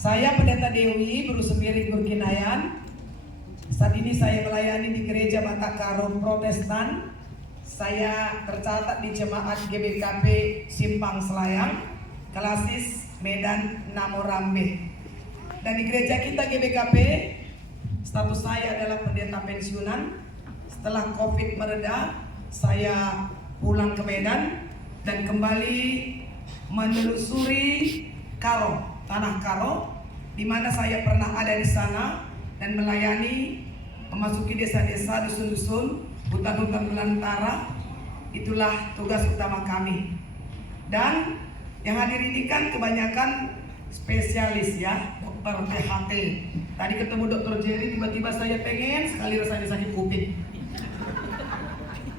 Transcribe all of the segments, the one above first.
Saya Pendeta Dewi Brusubiring Burkinayan. Saat ini saya melayani di Gereja Mata Karo Protestan. Saya tercatat di Jemaat GBKP Simpang Selayang, Kelasis, Medan, Namorambe. Dan di gereja kita GBKP, status saya adalah pendeta pensiunan. Setelah COVID mereda, saya pulang ke Medan dan kembali menelusuri Karo, tanah Karo, di mana saya pernah ada di sana dan melayani, memasuki desa-desa, dusun-dusun, hutan-hutan belantara. Itulah tugas utama kami. Dan yang hadir ini kan kebanyakan spesialis ya, dokter THT. Tadi ketemu dokter Jerry, tiba-tiba saya pengen sekali rasanya sakit kuping.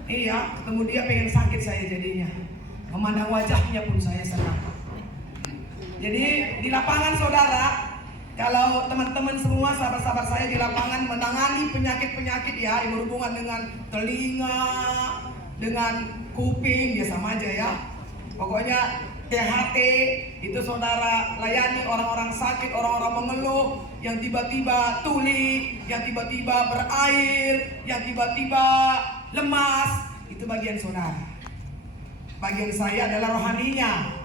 Iya, ketemu dia pengen sakit saya jadinya. Memandang wajahnya pun saya senang. Jadi di lapangan saudara, kalau teman-teman semua sahabat-sahabat saya di lapangan menangani penyakit-penyakit ya yang berhubungan dengan telinga, dengan kuping, ya sama aja ya. Pokoknya THT itu saudara layani orang-orang sakit, orang-orang mengeluh, yang tiba-tiba tuli, yang tiba-tiba berair, yang tiba-tiba lemas. Itu bagian saudara. Bagian saya adalah rohaninya.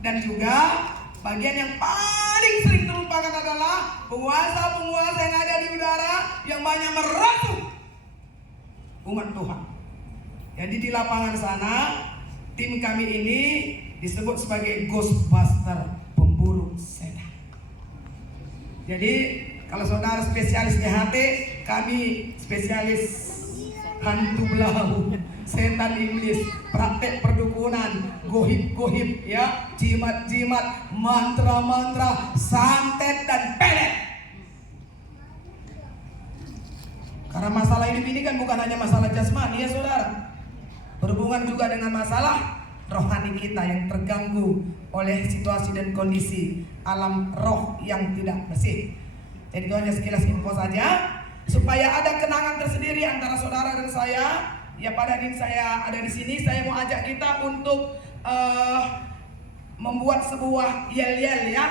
Dan juga bagian yang paling sering terlupakan adalah penguasa-penguasa yang ada di udara yang banyak merasuk umat Tuhan. Jadi di lapangan sana, tim kami ini disebut sebagai Ghostbuster, pemburu setan. Jadi kalau saudara spesialis THT, kami spesialis hantu belau, setan iblis, praktek perdukunan, gohib-gohib ya, jimat-jimat, mantra-mantra, santet dan pelet. Karena masalah hidup ini kan bukan hanya masalah jasmani ya saudara, berhubungan juga dengan masalah rohani kita yang terganggu oleh situasi dan kondisi alam roh yang tidak bersih. Jadi itu hanya sekilas info saja, supaya ada kenangan tersendiri antara saudara dan saya. Ya pada hari saya ada di sini, saya mau ajak kita untuk membuat sebuah yel-yel ya,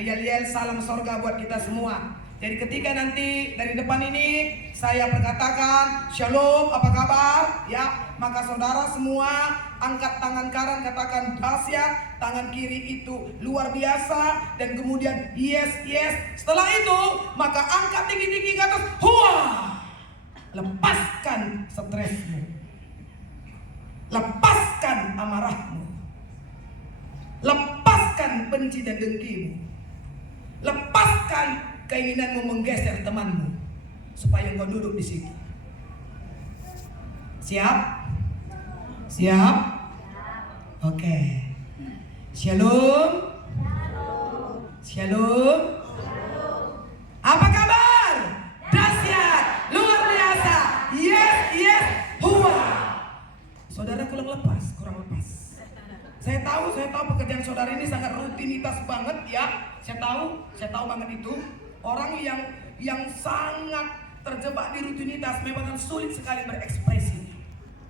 yel-yel salam sorga buat kita semua. Jadi ketika nanti dari depan ini saya berkatakan shalom, apa kabar ya, maka saudara semua angkat tangan kanan, katakan dahsyat, tangan kiri itu luar biasa, dan kemudian yes yes. Setelah itu maka angkat tinggi-tinggi ke atas, huah. Lepaskan stresmu, lepaskan amarahmu, lepaskan benci dan dengkimu, lepaskan keinginanmu menggeser temanmu supaya engkau duduk di situ. Siap? Siap? Oke. Shalom. Shalom. Apa kabar? Dahsyat, luar biasa. Yes, yes, huwa. Saudara kurang lepas. Saya tahu pekerjaan saudara ini sangat rutinitas banget ya. Saya tahu banget itu. Orang yang sangat terjebak di rutinitas memang sulit sekali berekspresi.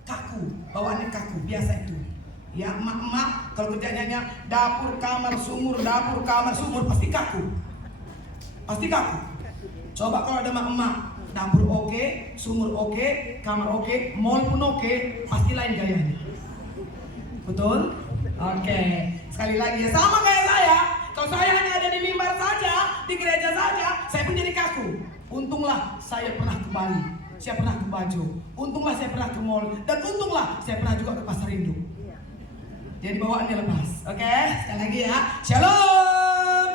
Kaku, bawaannya kaku, biasa itu. Ya, emak-emak kalau kerjanya dapur, kamar, sumur, dapur, kamar, sumur, pasti kaku. Pasti kaku. Coba kalau ada emak-emak, dapur oke, sumur oke, kamar oke, mall pun oke, pasti lain gayanya. Betul? Oke. Sekali lagi ya, sama kayak saya. Kalau saya hanya ada di mimbar saja, di gereja saja, saya pun jadi kaku. Untunglah saya pernah ke Bali, saya pernah ke Bajo, untunglah saya pernah ke mall, dan untunglah saya pernah juga ke Pasar Induk. Jadi bawaannya lepas. Oke, sekali lagi ya. Shalom.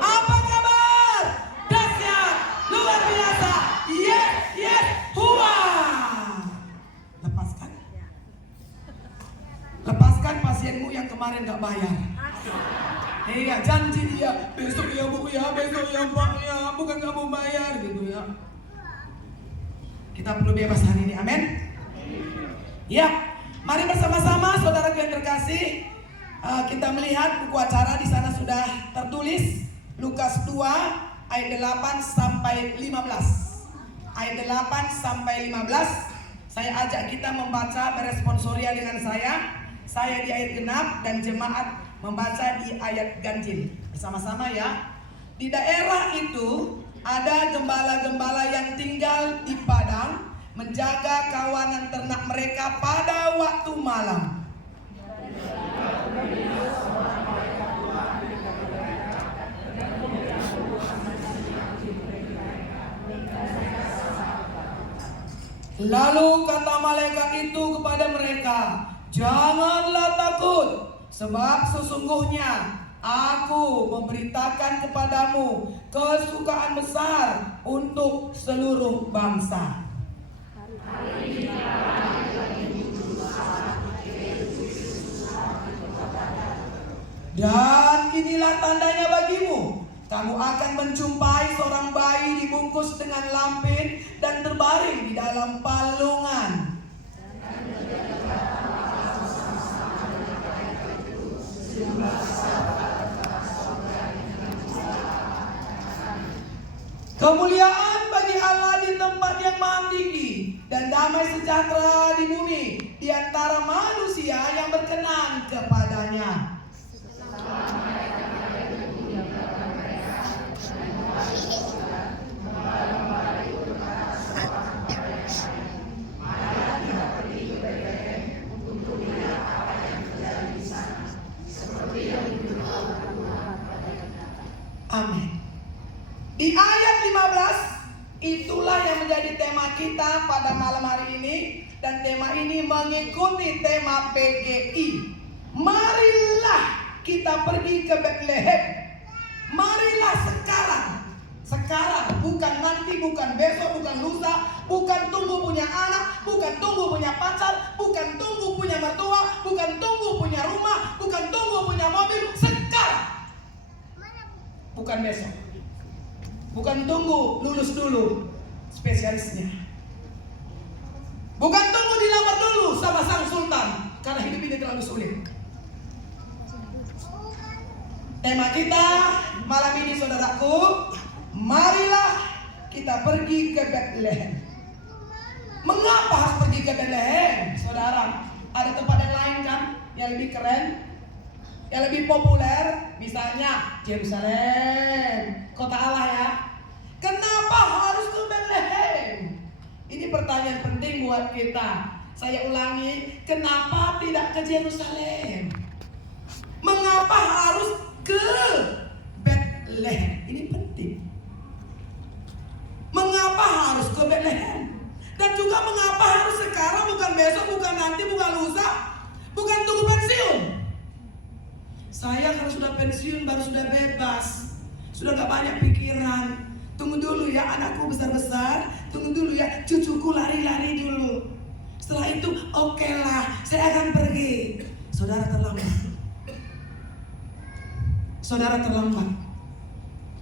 Apa kabar? Dahsyat, luar biasa. Yes, yes, huwa. Lepaskan. Lepaskan pasienmu yang kemarin gak bayar. Iya, janji dia besok ya bu ya, besok ya pak ya, bukan gak mau bayar gitu ya. Kita perlu bebas hari ini, amin. Ya, mari bersama-sama saudara yang terkasih, kita melihat buku acara di sana sudah tertulis Lukas 2 ayat 8 sampai 15. Ayat 8 sampai 15. Saya ajak kita membaca beresponsoria dengan saya di ayat genap dan jemaat membaca di ayat ganjil. Bersama-sama ya. Di daerah itu ada gembala-gembala yang tinggal di padang, menjaga kawanan ternak mereka pada waktu malam. Lalu kata malaikat itu kepada mereka, "Janganlah takut, sebab sesungguhnya Aku memberitakan kepadamu kesukaan besar untuk seluruh bangsa." Dan inilah tandanya bagimu. Kamu akan menjumpai seorang bayi dibungkus dengan lampin dan terbaring di dalam palungan. Kemuliaan bagi Allah di tempat yang maha tinggi, dan damai sejahtera di bumi di antara manusia yang berkenan kepadanya. Amin. Di ayat 15, itulah yang menjadi tema kita pada malam hari ini. Dan tema ini mengikuti tema PGI. Marilah kita pergi ke Bethlehem. Marilah sekarang. Sekarang, bukan nanti, bukan besok, bukan lusa, bukan tunggu punya anak, bukan tunggu punya pacar, bukan tunggu punya mertua, bukan tunggu punya rumah, bukan tunggu punya mobil. Sekarang. Bukan besok. Bukan tunggu lulus dulu spesialisnya. Bukan tunggu dilamar dulu sama sang sultan, karena hidup ini terlalu sulit. Tema kita malam ini, saudaraku, marilah kita pergi ke Bethlehem. Mengapa harus pergi ke Bethlehem, saudara? Ada tempat yang lain kan, yang lebih keren, yang lebih populer, misalnya Yerusalem, kota Allah ya. Kenapa harus ke Bethlehem? Ini pertanyaan penting buat kita. Saya ulangi, kenapa tidak ke Yerusalem? Mengapa harus ke Bethlehem? Ini penting. Mengapa harus ke Bethlehem? Dan juga mengapa harus sekarang, bukan besok, bukan nanti, bukan lusa, bukan tunggu pensiun? Saya kalau sudah pensiun baru sudah bebas, sudah gak banyak pikiran. Tunggu dulu ya anakku besar-besar, tunggu dulu ya cucuku lari-lari dulu. Setelah itu oke lah, saya akan pergi. Saudara terlambat. Saudara terlambat.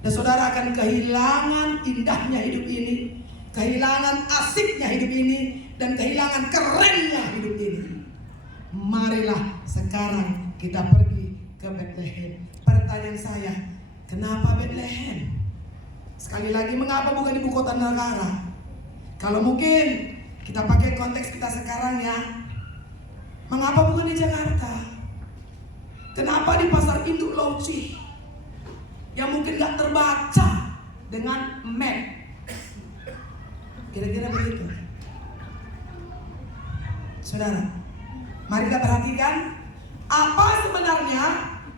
Dan saudara akan kehilangan indahnya hidup ini, kehilangan asiknya hidup ini, dan kehilangan kerennya hidup ini. Marilah sekarang kita pergi ke Bethlehem. Pertanyaan saya, kenapa Bethlehem? Sekali lagi, mengapa bukan ibu kota negara? Kalau mungkin kita pakai konteks kita sekarang ya, mengapa bukan di Jakarta? Kenapa di pasar induk Lauci yang mungkin gak terbaca dengan map? Kira-kira begitu. Saudara, mari kita perhatikan apa sebenarnya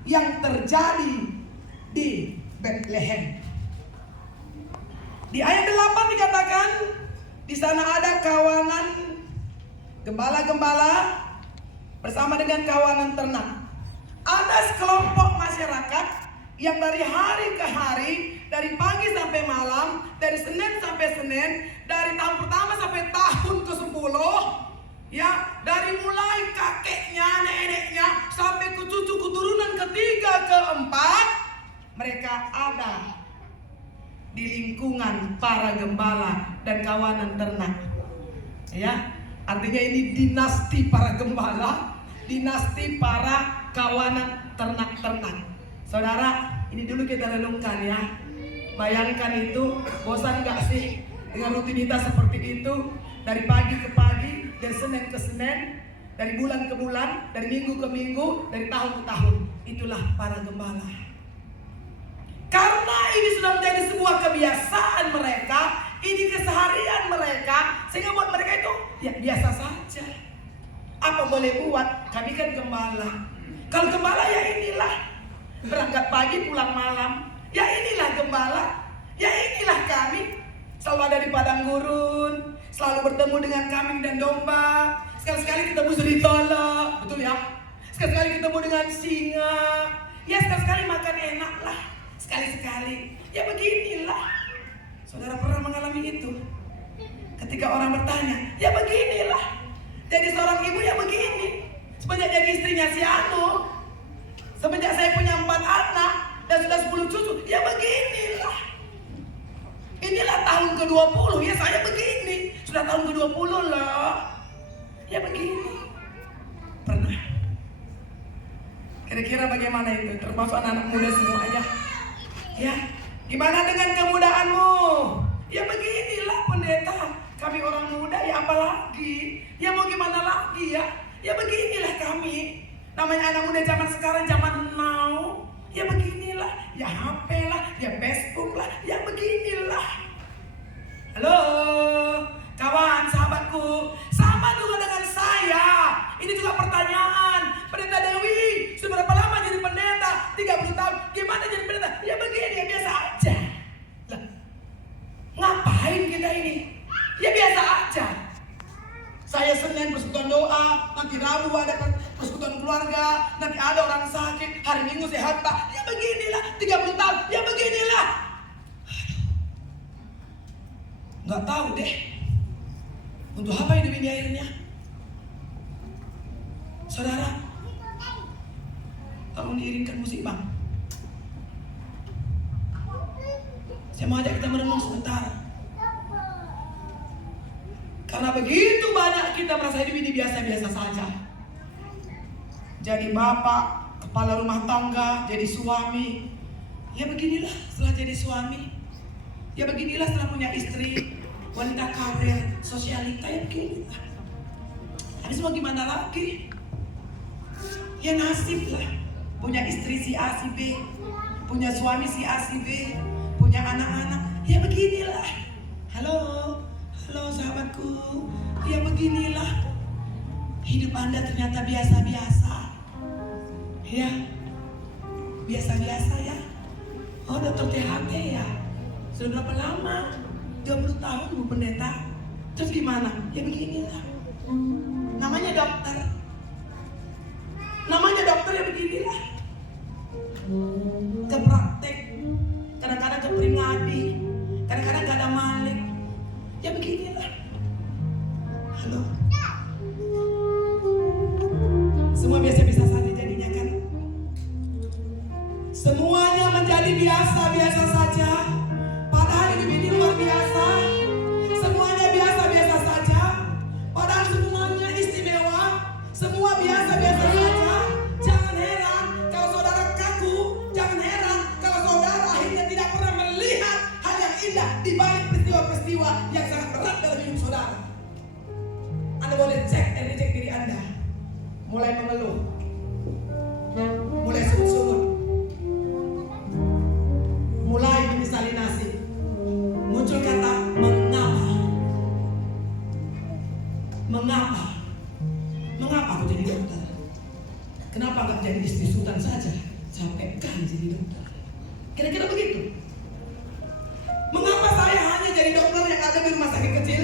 yang terjadi di Bethlehem. Di ayat 8 dikatakan, di sana ada kawanan gembala-gembala bersama dengan kawanan ternak. Ada sekelompok masyarakat yang dari hari ke hari, dari pagi sampai malam, dari Senin sampai Senin, dari tahun pertama sampai tahun ke-10, ya, dari mulai kakeknya, neneknya, sampai ke cucu keturunan ketiga, keempat, mereka ada di lingkungan para gembala dan kawanan ternak. Ya, artinya ini dinasti para gembala, dinasti para kawanan ternak-ternak. Saudara, ini dulu kita renungkan ya. Bayangkan itu, bosan gak sih dengan rutinitas seperti itu? Dari pagi ke pagi, dari Senin ke Senin, dari bulan ke bulan, dari minggu ke minggu, dari tahun ke tahun. Itulah para gembala. Karena ini kebiasaan mereka, ini keseharian mereka, sehingga buat mereka itu ya biasa saja. Apa boleh buat? Kami kan gembala. Kalau gembala ya inilah, berangkat pagi pulang malam. Ya inilah gembala. Ya inilah kami. Selalu ada di padang gurun, selalu bertemu dengan kambing dan domba. Sekali-sekali ketemu serigala, betul ya? Sekali-sekali ketemu dengan singa. Ya sekali-sekali makan enak lah. Sekali-sekali. Ya beginilah. Saudara pernah mengalami itu? Ketika orang bertanya, ya beginilah. Jadi seorang ibu ya begini. Semenjak jadi istrinya si Anu, semenjak saya punya 4 anak dan sudah 10 cucu, ya beginilah. Inilah tahun ke-20, ya saya begini. Sudah tahun ke-20 loh. Ya begini. Pernah? Kira-kira bagaimana itu? Termasuk anak-anak muda semuanya. Ya, gimana dengan kemudaanmu? Ya beginilah pendeta. Kami orang muda ya apalagi. Ya mau gimana lagi ya? Ya beginilah kami. Namanya anak muda zaman sekarang, zaman now. Ya beginilah. Ya HP lah, ya Facebook lah. Ya beginilah. Halo, kawan, sahabatku. Sama juga dengan saya. Ini juga pertanyaan. Pendeta Dewi, sudah berapa lama jadi pendeta? 30 tahun. Gimana jadi pendeta? Ya begini, ya biasa aja. Lah, ngapain kita ini? Ya biasa aja. Saya Senin persekutuan doa, nanti Rabu ada persekutuan keluarga, nanti ada orang sakit, hari Minggu sehat Pak. Ya beginilah, 30 tahun, ya beginilah. Nggak tahu deh, untuk apa hidup ini akhirnya? Saudara, tolong diiringkan musik Bang. Saya mau ajak kita merenung sebentar. Karena begitu banyak kita merasa hidup ini biasa-biasa saja. Jadi bapak, kepala rumah tangga, jadi suami. Ya beginilah setelah jadi suami. Ya beginilah setelah punya istri, wanita karir, sosialita, ya beginilah. Habis mau gimana lagi? Ya nasib lah. Punya istri si A si B, punya suami si A si B, punya anak-anak. Ya beginilah. Halo sahabatku, ya beginilah. Hidup Anda ternyata biasa-biasa. Ya, biasa-biasa ya. Oh, dokter THT ya. Sudah berapa lama? 20 tahun Bu Pendeta. Terus gimana? Ya beginilah. Namanya dokter. Namanya dokter ya beginilah. Ke praktek. Kadang-kadang ke Pringadi. Kadang-kadang gak ada malik. Ya beginilah. Halo. Semua biasa-biasa saja jadinya kan. Semuanya menjadi biasa-biasa saja. Padahal hidup ini luar biasa. Semuanya biasa-biasa saja. Padahal semuanya istimewa. Semua biasa-biasa saja. Jangan heran kalau saudara kaku. Jangan heran kalau saudara akhirnya tidak pernah melihat hal yang indah di balik peristiwa-peristiwa yang sangat berat dalam hidup saudara. Anda boleh cek dan dicek diri Anda. Mulai mengeluh, mulai sungut-sungut, mulai menyesali nasib. Muncul kata mengapa? Mengapa? Mengapa aku jadi dokter? Kenapa gak jadi istri sultan saja? Capek kan jadi dokter. Kira-kira begitu. Mengapa saya hanya jadi dokter yang ada di rumah sakit kecil?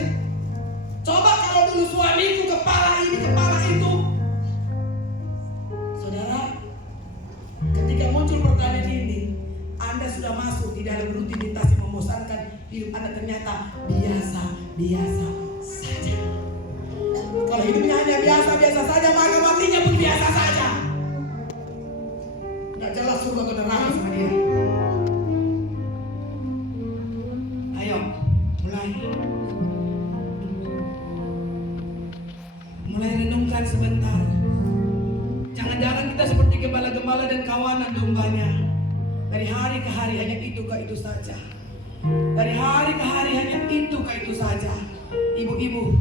Coba kalau dulu suamiku kepala ini, kepala itu. Saudara, ketika muncul pertanyaan ini, Anda sudah masuk di dalam rutinitas yang membosankan. Hidup Anda ternyata biasa-biasa saja. Kalau hidupnya hanya biasa-biasa saja, maka matinya pun biasa saja. Gak jelas surga atau neraka sama dia. Ayo, mulai renungkan sebentar. Jangan-jangan kita seperti gembala-gembala dan kawanan dombanya. Dari hari ke hari hanya itu ke itu saja. Dari hari ke hari hanya itu ke itu saja. Ibu-ibu,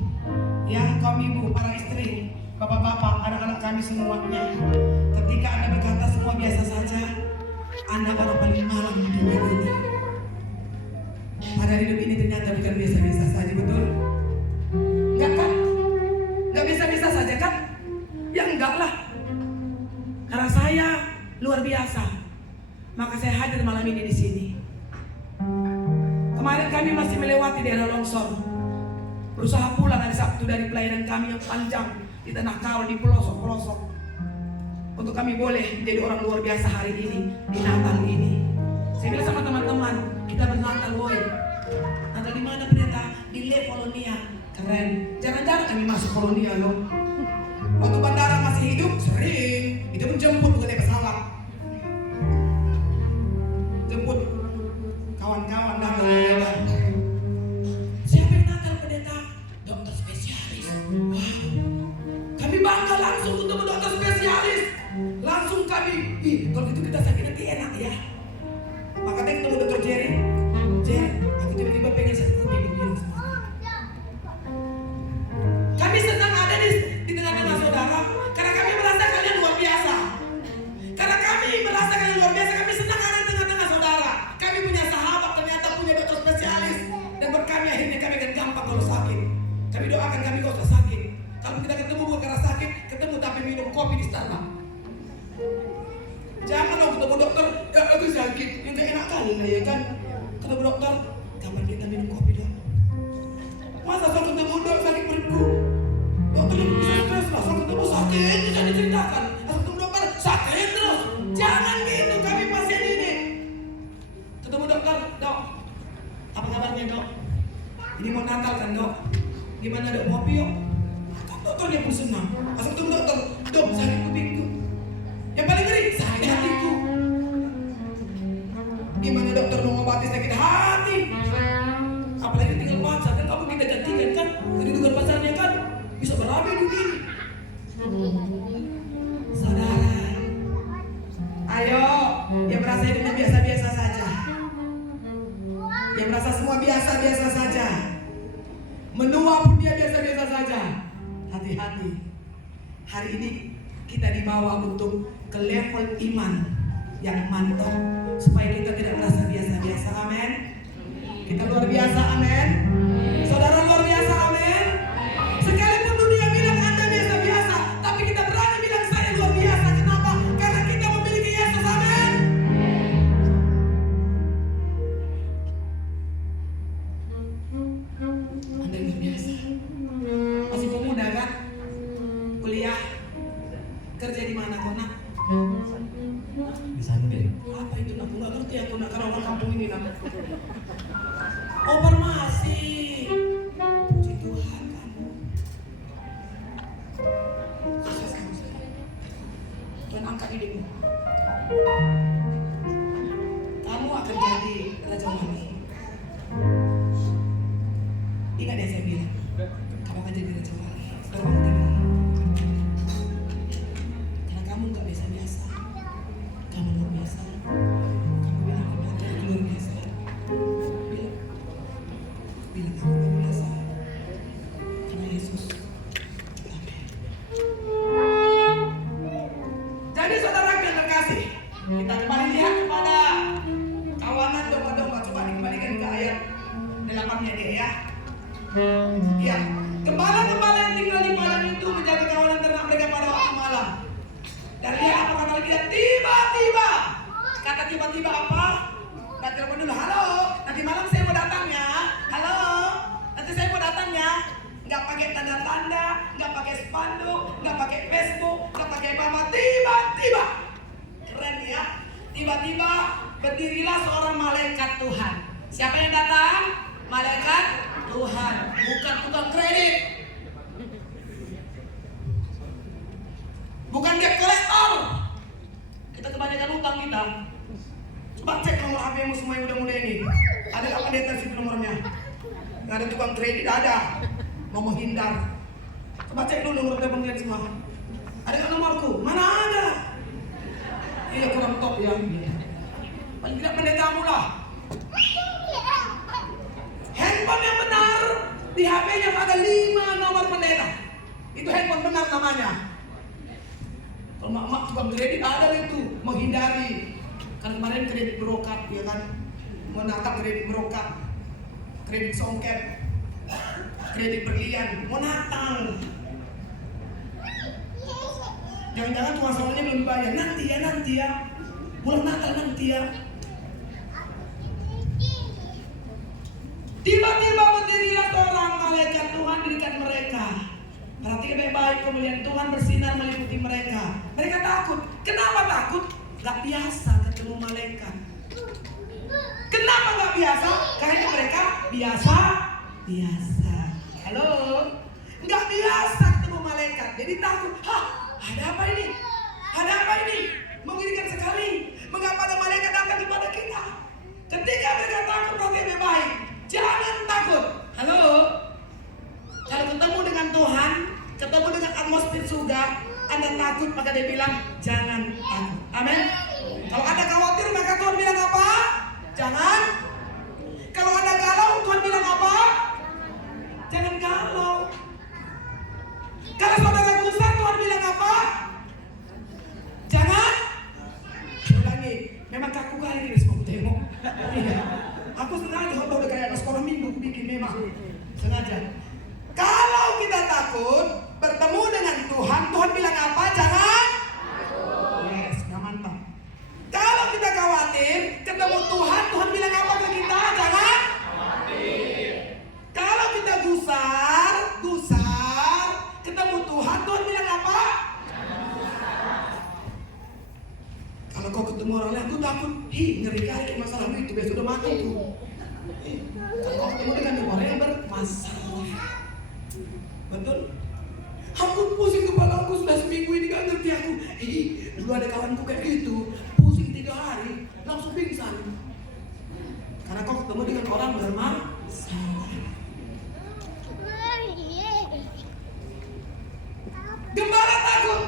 ya kaum ibu, para istri, bapak-bapak, anak-anak kami semuanya. Ketika Anda berkata semua biasa saja, Anda orang paling malang di dunia ini. tapi kan biasa-biasa saja, betul? Enggak kan? Enggak biasa-biasa saja kan? Ya enggak lah. Karena saya luar biasa, maka saya hadir malam ini di sini. Kemarin kami masih melewati daerah longsor, berusaha pulang hari Sabtu dari pelayanan kami yang panjang di Tanah Karo, di pelosok-pelosok, untuk kami boleh menjadi orang luar biasa hari ini, di Natal ini. Saya bilang sama teman-teman, kita bernatal boy. Natal di mana pendeta? Di Le Polonia. Keren. Jarang-jarang kami masuk Polonia loh. Waktu bandara masih hidup, sering. Itu pun jemput bukan naik pesawat. Jemput kawan-kawan datang pendeta. Siapa yang Natal pendeta? Dokter spesialis. Wow. Kami bangga langsung ketemu dokter spesialis. Langsung kami, kalau gitu kita sakit nanti enak ya. Makanya ketemu dokter Jerry. Jerry, aku tiba-tiba pengen sakit kuping begini. Kami senang ada di tengah-tengah saudara, karena kami merasa kalian luar biasa. Karena kami merasa kalian luar biasa, kami senang ada di tengah-tengah saudara. Kami punya sahabat, ternyata punya dokter spesialis. Dan berkami akhirnya kami akan gampang kalau sakit. Kami doakan kami gak usah sakit. Kalau kita ketemu bukan karena sakit, ketemu tapi minum kopi di Starbucks. Jangan dong ketemu dokter, ya aku sakit, yang gak enak kali lah ya kan. Ketemu dokter, kapan kita minum kopi dong? Masa soal ketemu dok sakit perutku? Dokter itu bisa stres lah, soal ketemu sakit, bisa diceritakan. Asal ketemu dokter, sakit terus. Jangan gitu kami pasien ini. Ketemu dokter, dok, apa kabarnya dok? Ini mau Natal kan dok? Gimana dok, kopi yuk? Kan dokternya pun senang. Asal ketemu dokter, dok sakit kupingku. Yang paling ngeri, sakit hatiku. Gimana dokter mau ngobati sakit hati? Apalagi tinggal pacar, kan kamu kita gantikan kan? Kedudukan pacarnya kan bisa beramai di sini. Saudara, ayo, yang merasa hidupnya biasa-biasa saja, yang merasa semua biasa-biasa saja, menua pun dia biasa-biasa saja, hati-hati. Hari ini kita dibawa untuk ke level iman yang mantap, supaya kita tidak merasa biasa-biasa. Amin. Kita luar biasa. Amin. Saudara luar biasa. Amin. Sekalipun dunia bilang Anda biasa-biasa, tapi kita berani bilang saya luar biasa. Kenapa? Karena kita memiliki Yesus. Amin. Anda luar biasa. Masih pemuda kan? Kuliah, kerja di mana kau nak? Di Sanbe. Apa itu nak? Nggak ngerti aku nak, karena orang kampung ini nak. Oh farmasi. Puji Tuhan kamu. Sukses kamu. Tuhan angkat hidupmu. Kamu akan jadi Raja Wali. Ingat ya saya bilang, kamu akan jadi Raja Wali. Dorong tangan. Karena kamu nggak biasa-biasa. Kamu luar biasa. Kamu bilang kamu luar biasa. Bilang kamu luar biasa. Karena Yesus. Amin. Jadi saudara yang terkasih, kita kembali lihat kepada kawanan domba-domba. Coba dikembalikan ke ayat 8-nya dia ya. Ya, gembala-gembala yang tinggal di padang itu menjaga kawanan ternak mereka pada waktu malam. Dan lihat apa kata kita? Tiba-tiba. Kata tiba-tiba apa? Nah, telepon dulu. Halo, nanti malam saya mau datang ya. Halo, nanti saya mau datang ya. Nggak pakai tanda-tanda, nggak pakai spanduk, nggak pakai Facebook, nggak pakai apa-apa. Tiba-tiba. Keren ya. Tiba-tiba berdirilah seorang malaikat Tuhan. Siapa yang datang? Malaikat Tuhan, bukan tukang kredit, bukan debt collector. Kita kebanyakan utang kita. Coba cek nomor HP-mu semua yang muda-muda ini. Ada nggak pendeta situ nomornya? Nggak ada tukang kredit, ada. Mau menghindar. Coba cek dulu nomor telepon kalian semua. Ada nggak nomorku? Mana ada? Iya kurang top ya. Paling tidak pendetamu lah. Handphone yang benar di HP-nya ada 5 nomor pendeta. Itu handphone benar namanya. Kalau mak-mak tukang kredit ada itu, menghindari. Kan kemarin kredit brokat ya kan, menatap kredit brokat. kredit songket, kredit berlian, mau Natal. Jangan-jangan tukang solnya belum dibayar. Nanti ya, bulan Natal nanti ya. Tiba-tiba berdirilah seorang malaikat Tuhan di dekat mereka. Perhatikan baik-baik, kemuliaan Tuhan bersinar meliputi mereka. Mereka takut. Kenapa takut? Gak biasa ketemu malaikat. Kenapa gak biasa? Karena mereka biasa. Halo? Gak biasa ketemu malaikat. Jadi takut. Hah? Ada apa ini? Mengerikan sekali. Mengapa ada malaikat datang kepada kita? Ketika mereka takut, perhatikan baik. Jangan takut. Halo? Kalau ketemu dengan Tuhan, ketemu dengan atmosfer surga, Anda takut, maka dia bilang jangan takut. Amin. Kalau Anda khawatir, maka Tuhan bilang apa? Jangan. Kalau Anda galau, Tuhan bilang apa? Jangan galau. Kalau saudara gusar, Tuhan bilang apa? Jangan. Ulangi. Memang kaku kali ini semua tengok. Iya. Aku sengaja udah kayak sekolah minggu bikin memang sengaja. Kalau kita takut bertemu dengan Tuhan, Tuhan bilang apa? Jangan. Yes, nggak mantap. Kalau kita khawatir ketemu Tuhan, Tuhan bilang apa ke kita? Jangan. Kalau kita gusar, ketemu Tuhan, Tuhan bilang apa? Kalau kau ketemu orang lain, aku takut. Ngeri kali masalahmu itu, biasa udah mati tuh. Kalau kau ketemu dengan orang yang bermasalah, betul? Aku pusing kepala aku sudah seminggu ini, gak ngerti aku. Dulu ada kawanku kayak gitu, pusing 3 hari, langsung pingsan. Karena kau ketemu dengan orang bermasalah. Gembala takut.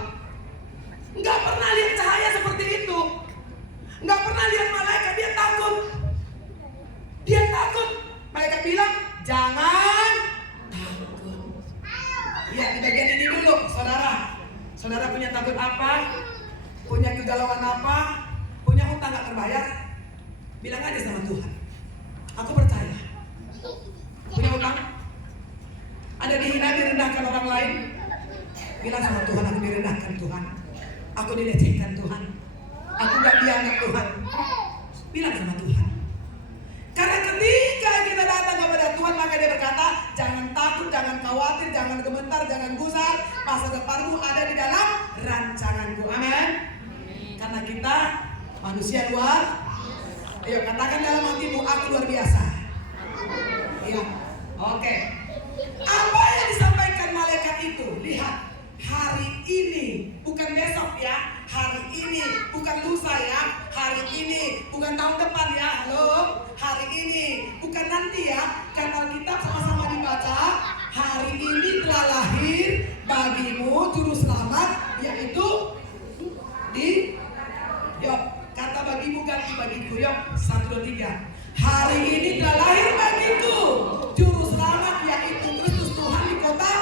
Nggak pernah lihat cahaya seperti itu. Nggak pernah lihat malaikat, dia takut. Malaikat bilang, jangan takut. Ya, di bagian ini dulu, saudara. Saudara punya takut apa? Punya kegalauan apa? Punya hutang nggak terbayar? Bilang aja sama Tuhan. Aku percaya. Punya hutang? Ada dihina, direndahkan orang lain? Bilang sama Tuhan, aku direndahkan Tuhan. Aku dilecehkan Tuhan. Aku gak dianggap Tuhan. Bilang sama Tuhan. Karena ketika kita datang kepada Tuhan, maka dia berkata, jangan takut, jangan khawatir, jangan gemetar, jangan gusar. Masa depanmu ada di dalam rancanganku. Amin. Karena kita manusia luar. Ayo katakan dalam hatimu, aku luar biasa. Iya. Oke. Apa yang disampaikan malaikat itu? Lihat. Hari ini, bukan besok ya. Hari ini, bukan lusa ya. Hari ini, bukan tahun depan ya. Halo. Hari ini, bukan nanti ya. Karena Alkitab sama-sama dibaca. Hari ini telah lahir bagimu juru selamat, yaitu yuk, kata bagimu ganti bagiku. Yuk, 1, 2, 3. Hari ini telah lahir bagiku juru selamat, yaitu Kristus Tuhan di kota.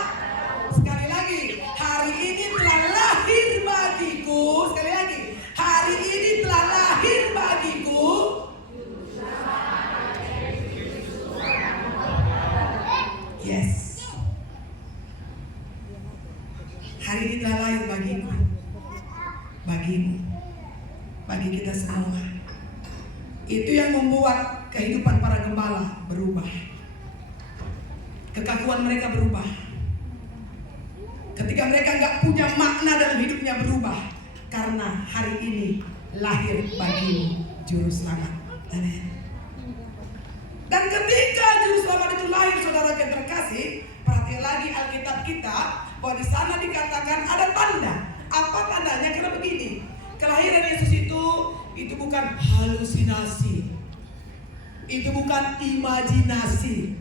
Sekali lagi, hari ini telah lahir bagiku. Sekali lagi, hari ini telah lahir bagiku. Yes. Hari ini telah lahir bagiku, bagimu, bagi kita semua. Itu yang membuat kehidupan para gembala berubah. Kekakuan mereka berubah. Ketika mereka nggak punya makna dalam hidupnya berubah. Karena hari ini lahir bagimu juru selamat. Amin. Dan ketika juru selamat itu lahir, saudara yang terkasih, perhatikan lagi Alkitab kita bahwa di sana dikatakan ada tanda. Apa tandanya? Karena begini, kelahiran Yesus itu bukan halusinasi, itu bukan imajinasi,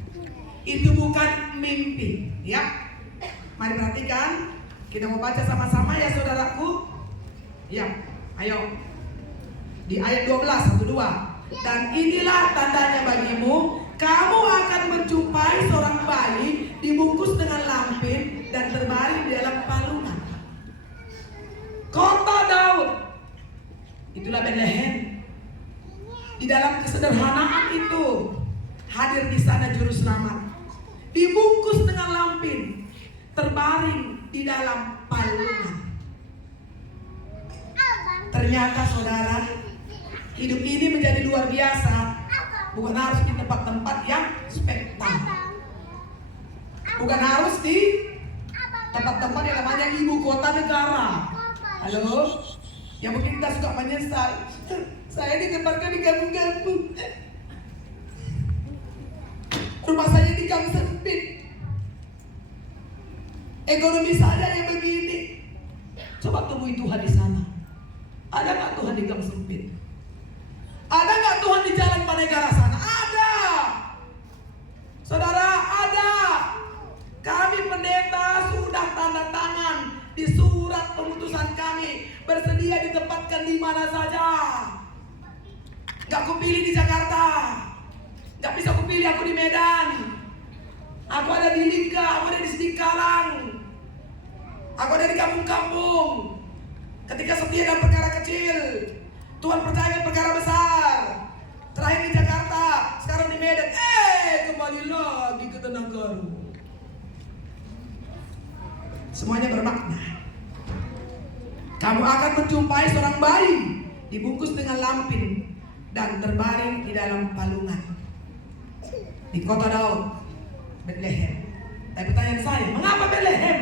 itu bukan mimpi. Ya, mari perhatikan. Kita mau baca sama-sama ya saudaraku. Ya, ayo. Di ayat 12, 1, 2. Dan inilah tandanya bagimu, kamu akan menjumpai seorang bayi dibungkus dengan lampin dan terbaring di dalam palungan. Kota Daud, itulah Bethlehem. Di dalam kesederhanaan itu, hadir di sana juru selamat. Dibungkus dengan lampin, terbaring di dalam palungan. Ternyata saudara, hidup ini menjadi luar biasa. Bukan harus di tempat-tempat yang spektakuler. Bukan harus di tempat-tempat yang namanya ibu kota negara. Halo? Yang mungkin kita suka menyesal. Saya ditempatkan di kampung-kampung. Rumah saya di gang sempit. Ekonomi saya yang begini. Coba temui Tuhan di sana. Ada nggak Tuhan di gang sempit? Ada nggak Tuhan di jalan Panegara sana? Ada. Saudara, ada. Kami pendeta sudah tanda tangan di surat pemutusan kami, bersedia ditempatkan di mana saja. Gak kupilih di Jakarta, gak bisa kupilih aku di Medan. Aku ada di Lingga, aku ada di Sidikalang, aku ada di kampung-kampung. Ketika setia dalam perkara kecil, Tuhan percaya perkara besar. Terakhir di Jakarta, sekarang di Medan. Kembali lagi ke Tenanggaru. Semuanya bermakna. Kamu akan menjumpai seorang bayi dibungkus dengan lampin dan terbaring di dalam palungan di kota Daud, Bethlehem. Tapi pertanyaan saya, mengapa Bethlehem?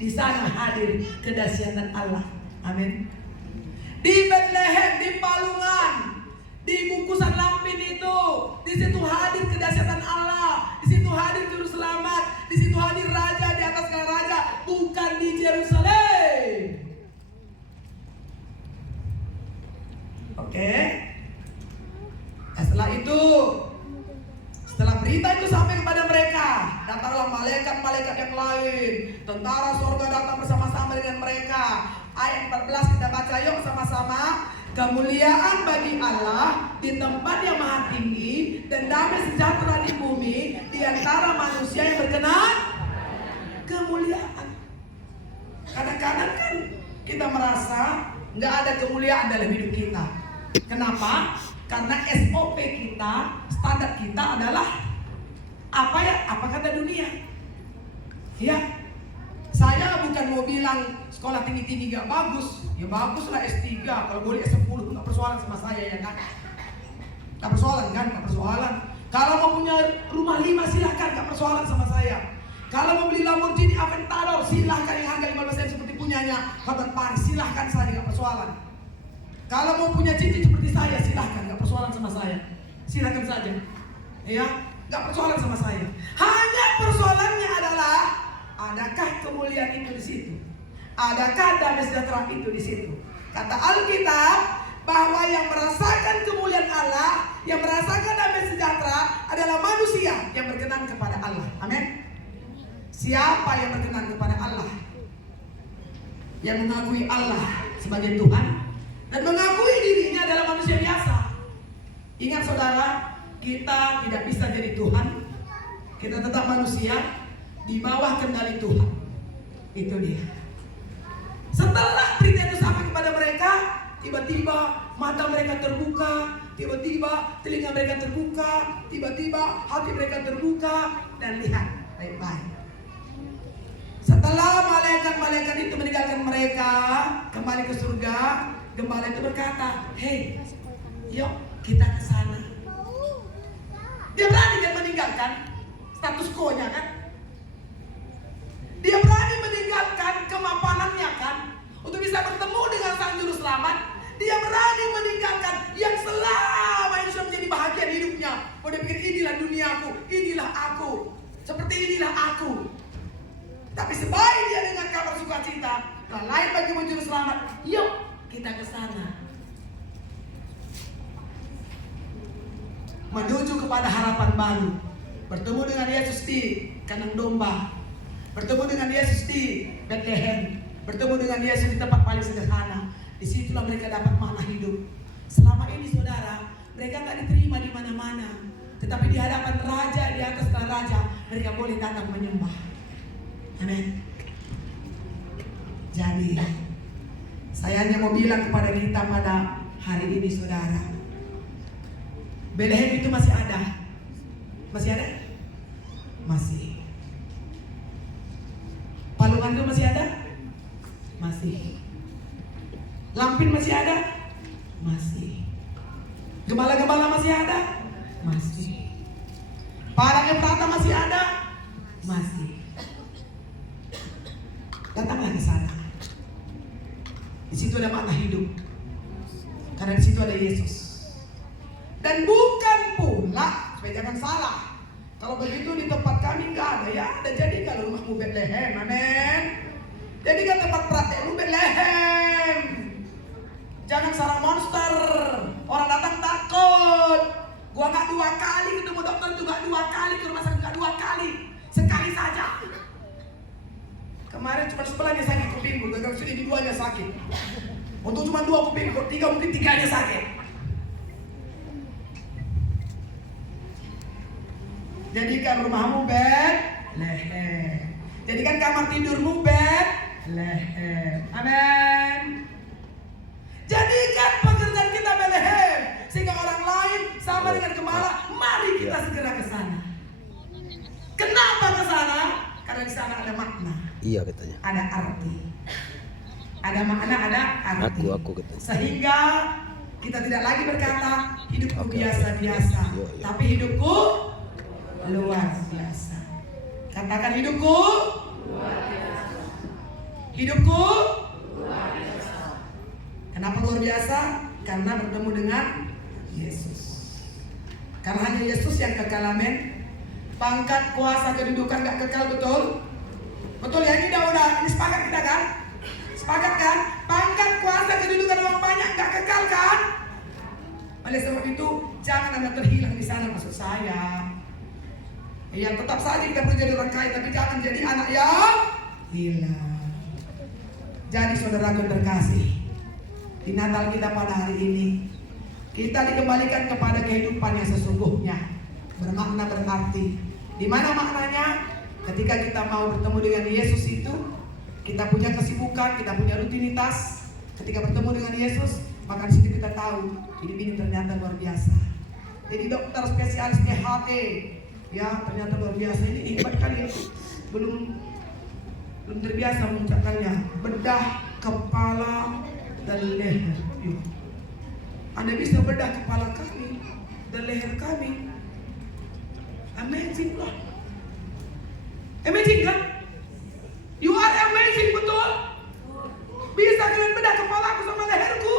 Di sana hadir kedahsyatan Allah. Amin. Di Bethlehem, di palungan, di bungkusan lampin itu, di situ hadir kedahsyatan Allah, di situ hadir juru selamat, di situ hadir raja di atas segala raja, bukan di Yerusalem. Oke. Nah, setelah itu, setelah berita itu sampai kepada mereka, datanglah malaikat-malaikat yang lain, tentara surga datang bersama-sama dengan mereka. Ayat 14 kita baca yuk sama-sama. Kemuliaan bagi Allah di tempat yang maha tinggi, dan damai sejahtera di bumi di antara manusia yang berkenan kemuliaan. Kadang-kadang kan kita merasa nggak ada kemuliaan dalam hidup kita. Kenapa? Karena SOP kita, standar kita adalah apa kata dunia. Ya, saya bukan mau bilang sekolah tinggi-tinggi gak bagus. Ya baguslah S3, kalau boleh S10 gak persoalan sama saya ya kan. Gak persoalan kan, gak persoalan. Kalau mau punya rumah 5 silahkan, gak persoalan sama saya. Kalau mau beli Lamborghini Aventador silahkan, yang harga 15 seperti punyanya Hotman Paris, silahkan saja, gak persoalan. Kalau mau punya cincin seperti saya silahkan, gak persoalan sama saya. Silahkan saja. Ya, gak persoalan sama saya. Hanya persoalannya adalah, adakah kemuliaan itu di situ? Adakah damai sejahtera itu di situ? Kata Alkitab bahwa yang merasakan kemuliaan Allah, yang merasakan damai sejahtera adalah manusia yang berkenan kepada Allah. Amin. Siapa yang berkenan kepada Allah? Yang mengakui Allah sebagai Tuhan dan mengakui dirinya adalah manusia biasa. Ingat saudara, kita tidak bisa jadi Tuhan. Kita tetap manusia di bawah kendali Tuhan. Itu dia. Setelah berita itu sampai kepada mereka, tiba-tiba mata mereka terbuka, tiba-tiba telinga mereka terbuka, tiba-tiba hati mereka terbuka, dan lihat baik-baik. Setelah malaikat-malaikat itu meninggalkan mereka kembali ke surga, gembala itu berkata, "Hei, yuk kita ke sana." Dia berani kan meninggalkan status quo-nya kan? Dia berani meninggalkan kemapanannya kan, untuk bisa bertemu dengan sang juru selamat. Dia berani meninggalkan yang selama ini sudah menjadi bahagian hidupnya. Oh, dia pikir inilah duniaku, inilah aku, seperti inilah aku. Tapi sebaik dia dengar kabar sukacita, lain bagi juru selamat, yuk kita ke sana. Menuju kepada harapan baru, bertemu dengan Yesus di kandang domba, bertemu dengan Yesus di Bethlehem, bertemu dengan Yesus di tempat paling sederhana. Disitulah mereka dapat makna hidup. Selama ini saudara, mereka tak diterima di mana-mana, tetapi di hadapan raja, di atas raja, mereka boleh datang menyembah. Amin. Jadi, saya hanya mau bilang kepada kita pada hari ini saudara, Bethlehem itu masih ada. masih ada? Masih. Palungan itu masih ada? Masih. Lampin masih ada? Masih. Gembala-gembala masih ada? Masih. Para Efrata masih ada? Masih. Datanglah ke sana. Di situ ada makna hidup. Karena di situ ada Yesus. Dan bukan pula, supaya jangan salah, kalau begitu di tempat kami nggak ada, ya ada. Jadi kalau rumahmu Bethlehem, amin. Jadi kan tempat praktekmu Bethlehem. Jangan salah monster. Orang datang takut. Gua nggak 2 kali ketemu dokter juga 2 kali, ke rumah sakit nggak 2 kali, sekali saja. Kemarin cuma sebelahnya sakit kupingku, gagal sini duanya sakit. Untuk cuma 2 kupingku, 3 mungkin 3-nya sakit. Jadikan rumahmu Bethlehem. Jadikan kamar tidurmu Bethlehem. Amin. Jadikan pekerjaan kita Bethlehem, sehingga orang lain sama dengan gembala, mari kita segera ke sana. Kenapa ke sana? Karena di sana ada makna. Iya katanya. Ada arti. Ada makna, ada arti. Aku katanya. Sehingga kita tidak lagi berkata hidupku biasa-biasa, tapi hidupku luar biasa. Katakan hidupku luar biasa. Hidupku luar biasa. Kenapa luar biasa? Karena bertemu dengan Yesus. Karena hanya Yesus yang kekal, amin. Pangkat, kuasa, kedudukan gak kekal, betul? Betul ya, ini udah ini sepakat kita kan? Sepakat kan? Pangkat, kuasa, kedudukan orang banyak gak kekal kan? Oleh sebab itu jangan Anda terhilang di sana, maksud saya. Ya tetap saja kita perlu jadi orang kaya, tapi jangan jadi anak yang hilang. Jadi saudara terkasih, di Natal kita pada hari ini kita dikembalikan kepada kehidupan yang sesungguhnya, bermakna, berarti. Di mana maknanya? Ketika kita mau bertemu dengan Yesus itu, kita punya kesibukan, kita punya rutinitas. Ketika bertemu dengan Yesus, maka di situ kita tahu hidup ini ternyata luar biasa. Jadi dokter spesialis THT, ya ternyata luar biasa. Ini hebat kali, belum terbiasa mengucapkannya. Bedah kepala dan leher. Yuk. Anda bisa bedah kepala kami dan leher kami. Amazing lah. Amazing kan? You are amazing, betul? Bisa kalian bedah kepalaku sama leherku?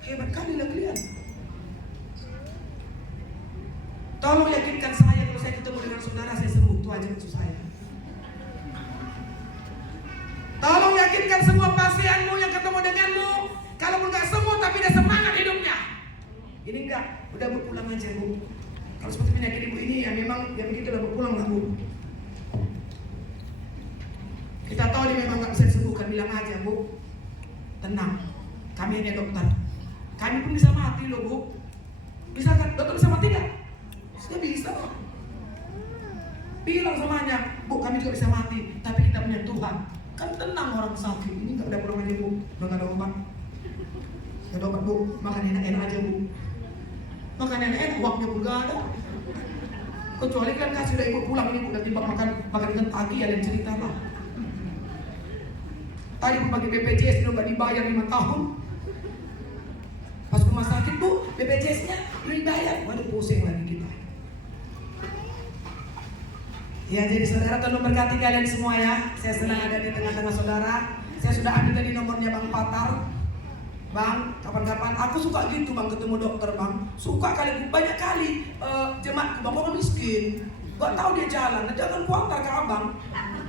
Hebat kali lah kalian. Tolong yakinkan saya, kalau saya ketemu dengan saudara saya sembuh. Itu aja maksud saya. Tolong yakinkan semua pasienmu yang ketemu denganmu, kalau enggak sembuh tapi dia semangat hidupnya. Ini enggak, udah Bu pulang aja Bu. Kalau seperti penyakit ibu ini ya memang ya begitu, udah pulang lah Bu. Kita tahu dia memang nggak bisa disembuhkan, bilang aja Bu, tenang, kami hanya dokter. Kami pun bisa mati loh Bu. Bisa kan? Dokter bisa mati nggak? Ya bisa. Bilang samanya, Bu kami juga bisa mati, tapi kita punya Tuhan. Kan tenang orang sakit. Ini nggak ada pulang aja Bu, udah nggak ada obat. Ya obat Bu, makan enak-enak aja Bu. Makan enak-enak, uangnya pun nggak ada. Kecuali kan kasih udah ibu pulang ini udah tiba makan kentaki ya, dan cerita lah. Tadi pun pakai BPJS itu nggak dibayar 5 tahun. Pas rumah sakit Bu, BPJS-nya belum dibayar. Waduh pusing lagi kita. Ya jadi saudara, tolong berkati kalian semua ya. Saya senang ada di tengah-tengah saudara. Saya sudah ambil tadi nomornya Bang Patar. Bang, kapan-kapan aku suka gitu Bang, ketemu dokter Bang. Suka kali, banyak kali jemaatku Bang, orang miskin, gak tahu dia jalan, jangan kuantar ke Abang.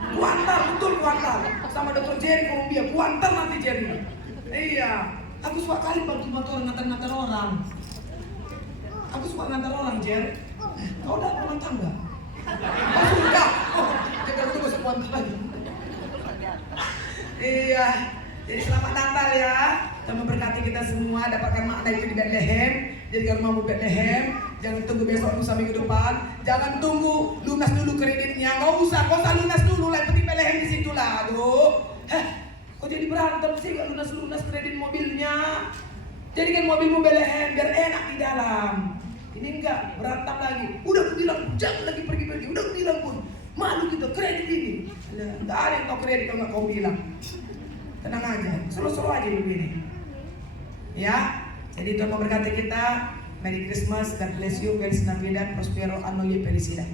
Kuantar, betul kuantar. Sama dokter Jerry Columbia, kuantar nanti Jerry. Iya, aku suka kali bantu orang, ngantar orang. Aku suka ngantar orang Jerry. Kau udah rumah tangga? Oh sudah, kita tunggu sekuantar lagi. Iya, jadi selamat Natal ya. Tuhan memberkati kita semua, dapatkan makna itu di Bethlehem. Jadi rumahmu Bethlehem. Jangan tunggu besok lusa minggu depan. Jangan tunggu lunas dulu kreditnya. Gak usah lunas dulu lah. Penting Bethlehem di situ lah. Aduh, kok jadi berantem sih gak lunas kredit mobilnya? Jadikan mobilmu Bethlehem biar enak di dalam. Ini enggak, berantem lagi. Udah aku bilang jangan lagi pergi-pergi. Udah aku bilang pun malu gitu, kredit ini. Enggak ada yang tahu kredit kalau nggak kau bilang. Tenang aja, seru-seru aja begini. Ya, jadi Tuhan memberkati kita. Merry Christmas, God bless you, Feliz Navidad, Prospero Anno y Felicidad.